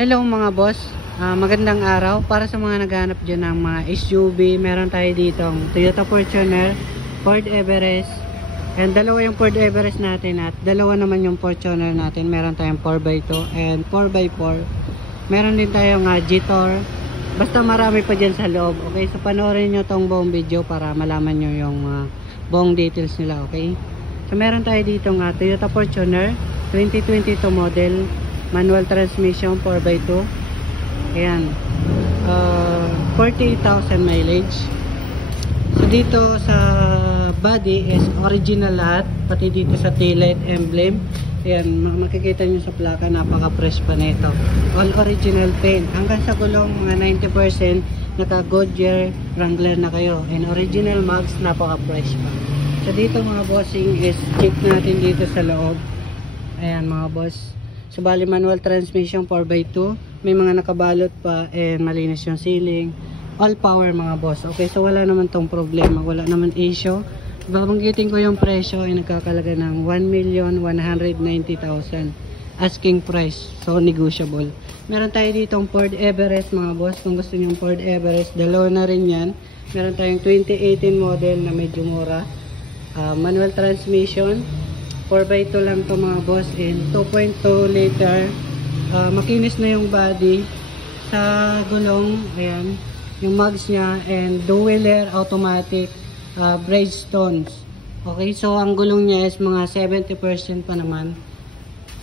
Hello mga boss, magandang araw. Para sa mga naghahanap dyan ng mga SUV, meron tayo dito ang Toyota Fortuner, Ford Everest, and dalawa yung Ford Everest natin at dalawa naman yung Fortuner natin. Meron tayong 4x2 and 4x4. Meron din tayong G-Tor. Basta marami pa dyan sa loob. Okay, so panoorin nyo tong buong video para malaman nyo yung buong details nila. Okay, so meron tayo dito Toyota Fortuner 2022 model, manual transmission, 4x2. Ayan, 48,000 mileage. So dito sa body is original lahat, pati dito sa taillight emblem. Ayan, makikita nyo sa plaka, napaka fresh pa nito. All original paint. Hanggang sa gulong mga 90% naka Goodyear Wrangler na kayo, and original mags, napaka fresh pa. So dito mga bossing is check natin dito sa loob. Ayan mga boss, so bali manual transmission, 4x2, may mga nakabalot pa and malinis yung ceiling, all power mga boss. Okay, so wala naman tong problema, wala naman issue. Babanggitin ko yung presyo ay nagkakalaga ng 1,190,000 asking price, so negotiable. Meron tayo ditong Ford Everest mga boss. Kung gusto niyo Ford Everest, dalawa na rin yan. Meron tayong 2018 model na medyo mura, manual transmission, 4x2 lang to mga boss, in 2.2 liter. Makinis na yung body. Sa gulong, ayan, yung mugs nya, and dual-air automatic Bridgestones. Okay, so ang gulong nya is mga 70% pa naman.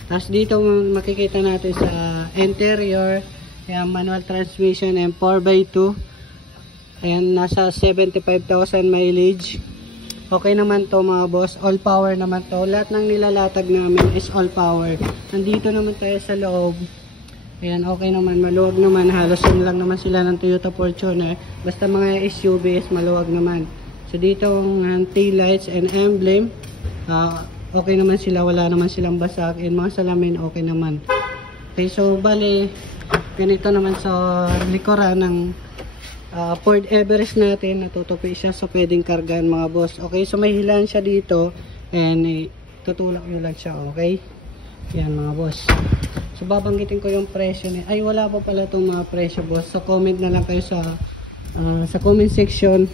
Tapos dito makikita natin sa interior, ayan, manual transmission and 4x2. Ayan, nasa 75,000 mileage. Okay naman to mga boss, all power naman to. Lahat ng nilalatag namin is all power. Nandito naman tayo sa loob. Ayan, okay naman, maluwag naman. Halos yun lang naman sila ng Toyota Fortuner. Basta mga SUV is maluwag naman. So dito ang taillights and emblem, okay naman sila, wala naman silang basag. And mga salamin okay naman. Okay, so bali ganito naman sa likuran ng Ford Everest natin. Natutupi siya, so pwedeng kargaan mga boss. Okay, so may hilan siya dito and tutulak nyo lang siya. Okay, yan mga boss. So babanggitin ko yung presyo niya. Ay, wala pa pala itong mga presyo boss. So comment na lang kayo sa comment section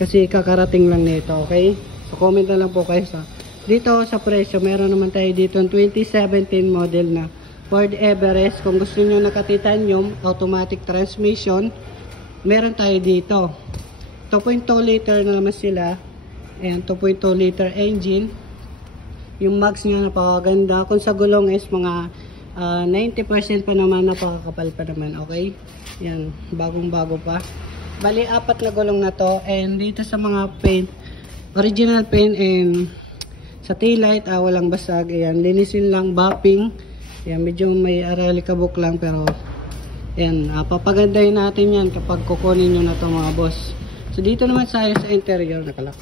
kasi kakarating lang nito. Okay, so comment na lang po kayo sa dito sa presyo. Meron naman tayo dito 2017 model na Ford Everest. Kung gusto nyo naka-titanium automatic transmission, meron tayo dito 2.2 liter na naman sila. Ayan, 2.2 liter engine. Yung mags nyo napakaganda. Kung sa gulong is mga 90% pa naman, napakakapal pa naman. Okay, yan, bagong bago pa. Bali, 4 na gulong na to. And dito sa mga paint, original paint, and sa taillight, walang basag. Ayan, linisin lang, buffing. Ayan, medyo may aralikabok lang, pero yan, papagandahin natin yan kapag kukunin nyo na to mga boss. So dito naman sa interior, nakalak.